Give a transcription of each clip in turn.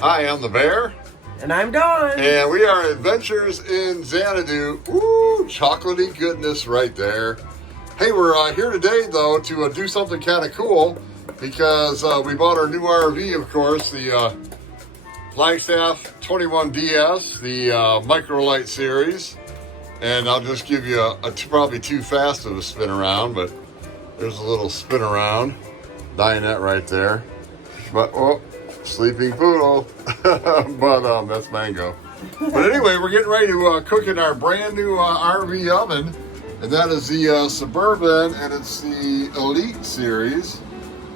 Hi, I'm the Bear. And I'm Dawn. And we are Adventures in Xanadu. Ooh, chocolatey goodness right there. Hey, we're here today, though, to do something kind of cool because we bought our new RV, of course, the Flagstaff 21DS, the Mico Lite series. And I'll just give you probably too fast of a spin around, but there's a little spin around. Dinette right there. But, oh, sleeping poodle. But that's Mango. But anyway, we're getting ready to cook in our brand new RV oven. And that is the Suburban, and it's the Elite Series.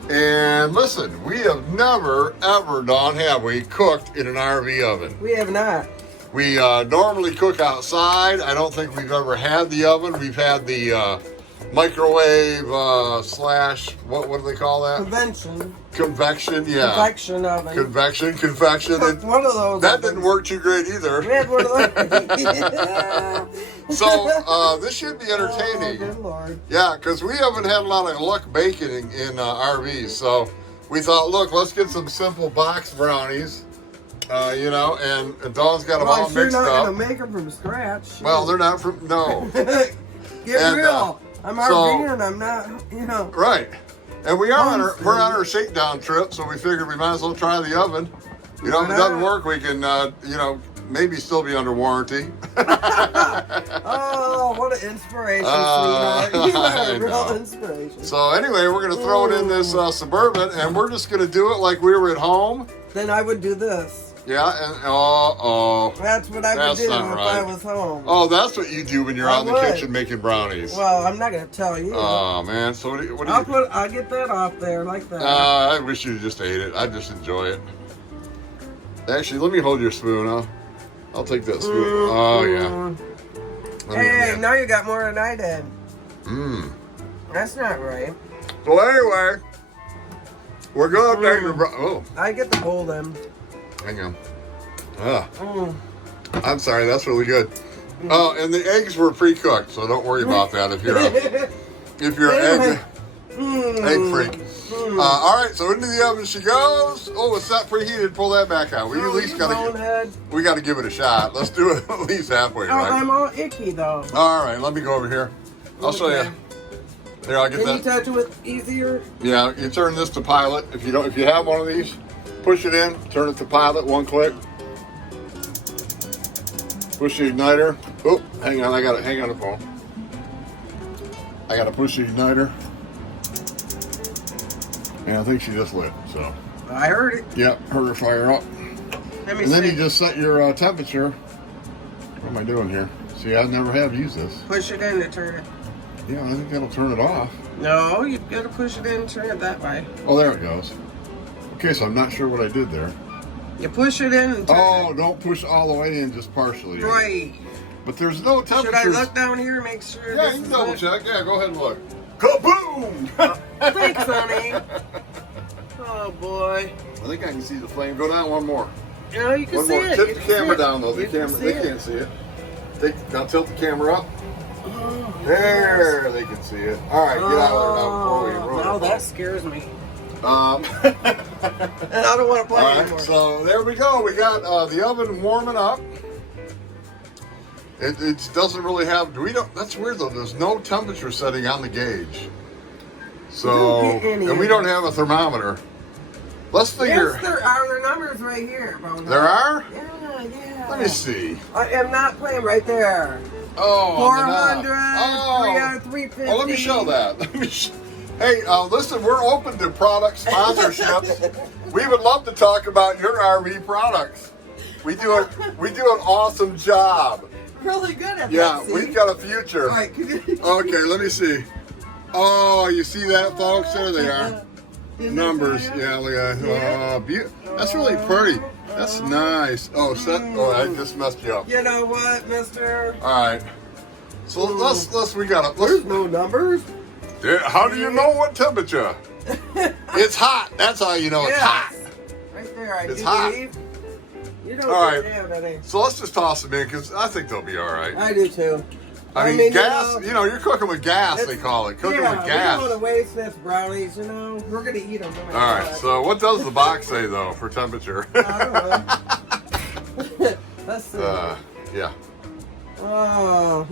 And listen, we have never, ever, Dawn, have we, cooked in an RV oven. We have not. We normally cook outside. I don't think we've ever had the oven. We've had the microwave slash, what do they call that? Convection, yeah. Convection oven. Convection. One of those. That didn't work too great either. We had one of those. So this should be entertaining. Oh, good Lord. Yeah, because we haven't had a lot of luck baking in RVs. So we thought, look, let's get some simple box brownies. You know, and Dawn's got them all mixed up. You're not going to make them from scratch. Well, they're not from, no. Get real. I'm RVing and I'm not, you know. Right. And we're on our shakedown trip, so we figured we might as well try the oven. You know, if it doesn't work, we can, you know, maybe still be under warranty. Oh, what an inspiration, sweetheart. You are a real inspiration. So anyway, we're going to throw it in this Suburban, and we're just going to do it like we were at home. Then I would do this. Yeah, and that's what I would do if I was home. Oh, that's what you do when you're out in the kitchen making brownies. Well, I'm not going to tell you. Oh, man. So what do you... I'll get that off there like that. I wish you just ate it. I just enjoy it. Actually, let me hold your spoon. I'll take that spoon. Oh, yeah. Hey, now you got more than I did. That's not right. So anyway, we're going to take I get the bowl then. Hang on. I'm sorry, that's really good. Oh, and the eggs were pre-cooked, so don't worry about that if you're an egg freak. All right, so into the oven she goes. Oh, it's not preheated. Pull that back out. We at least got to give it a shot. Let's do it at least halfway, right? I'm all icky though. All right, let me go over here. I'll show you. Here, I'll get that. Can you touch it easier? Yeah, you turn this to pilot. If you have one of these, push it in, turn it to pilot, one click. Push the igniter. Oh, hang on, hang on the phone. I gotta push the igniter. And I think she just lit, so. I heard it. Yep, heard her fire up. And then you just set your temperature. What am I doing here? See, I never have used this. Push it in to turn it. Yeah, I think that'll turn it off. No, you've got to push it in and turn it that way. Oh, there it goes. Okay, so I'm not sure what I did there. You push it in and turn it. Don't push all the way in, just partially. Right. But there's no temperature. Should I look down here and make sure? Yeah, you can double check. Yeah, go ahead and look. Kaboom! Thanks, honey. Oh, boy. I think I can see the flame. Go down one more. Yeah, you can one see more. it. Tip the camera down, though. They can't see it. Now tilt the camera up. Oh, there, they can see it. All right, get out of there now before we ruin it. Now that scares me. And I don't want to play anymore. So there we go. We got the oven warming up. It doesn't really have. That's weird though. There's no temperature setting on the gauge. So and we don't have a thermometer. Let's figure. Yes, there are numbers right here. There are? Yeah. Let me see. I am not playing right there. Oh, 400, 350. Oh, let me show that. Hey, listen, we're open to product sponsorships. We would love to talk about your RV products. We do an awesome job. Really good at that. Yeah, we've got a future. All right, okay, let me see. Oh, you see that, folks? There they are. Numbers. Yeah, look at that. That's really pretty. That's nice. Oh, I just messed you up. You know what, mister? All right. So There's no numbers. How do you know what temperature? It's hot. That's how you know it's hot. Right there. It's hot. Believe. You don't all right. have any. So let's just toss them in because I think they'll be all right. I do too. I mean, gas, you know, you're cooking with gas, they call it. Cooking with gas. We're going to Way Smith brownies, you know. We're going to eat them. All right, so what does the box say, though, for temperature? I don't know. Let's see. Yeah. Oh,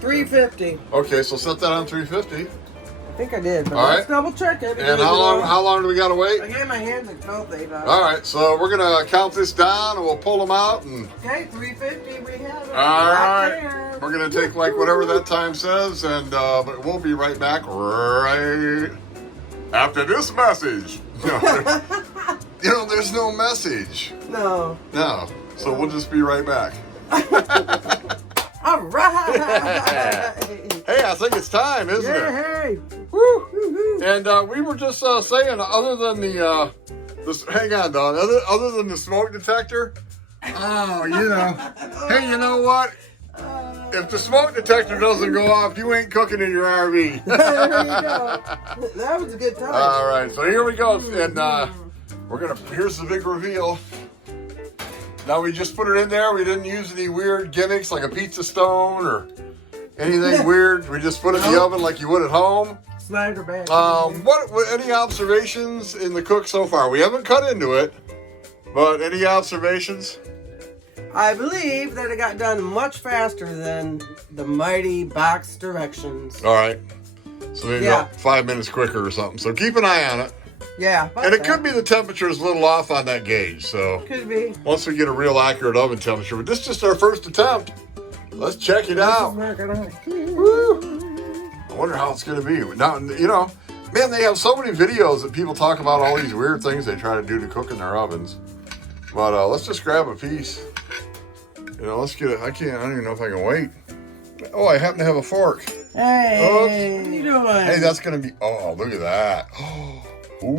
350. Okay, so set that on 350. I think I did, but all let's right. double check it. And how long do we got to wait? Again, my hands are filthy. All right, so we're going to count this down and we'll pull them out. And okay, 350, we have it. all right. We're going to take like whatever that time says, and but we'll be right back right after this message. You know, there's no message. No. No. So we'll just be right back. All right. Hey, I think it's time, isn't it? Hey. Woo. And we were just saying, other than the hang on, Don. Other than the smoke detector, oh, you know, hey, you know what? If the smoke detector doesn't go off, you ain't cooking in your RV. There you go. That was a good time. All right, so here we go, and here's the big reveal. Now we just put it in there. We didn't use any weird gimmicks like a pizza stone or anything weird. We just put it in the oven like you would at home. Slide her back. What? Any observations in the cook so far? We haven't cut into it, but any observations? I believe that it got done much faster than the mighty box directions. All right. So maybe about 5 minutes quicker or something. So keep an eye on it. Yeah. And it could be the temperature is a little off on that gauge. So could be. Once we get a real accurate oven temperature. But this is just our first attempt. Let's check it out. Woo. I wonder how it's going to be. Now, you know, man, they have so many videos that people talk about all these weird things they try to do to cook in their ovens. But let's just grab a piece. You know, let's get it. I don't even know if I can wait. Oh, I happen to have a fork. Hey, oops. what are you doing? Hey, that's going to be, oh, look at that. Ooh,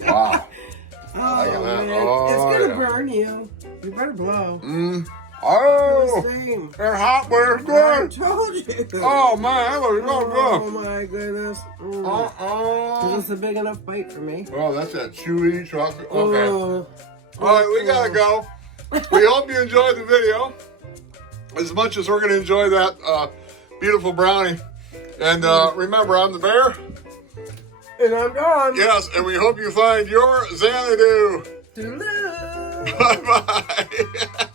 wow. Oh, man. Oh, it's going to burn you. You better blow. Oh, Same. they're hot, but it's I good. told you. Oh, man, that was so Oh, good. my goodness. Is this a big enough bite for me? Oh, that's that chewy chocolate. Okay. Oh. All right, we got to go. We hope you enjoyed the video as much as we're going to enjoy that beautiful brownie. And remember, I'm the bear. And I'm gone. Yes, and we hope you find your Xanadu. Toodaloo. Bye-bye.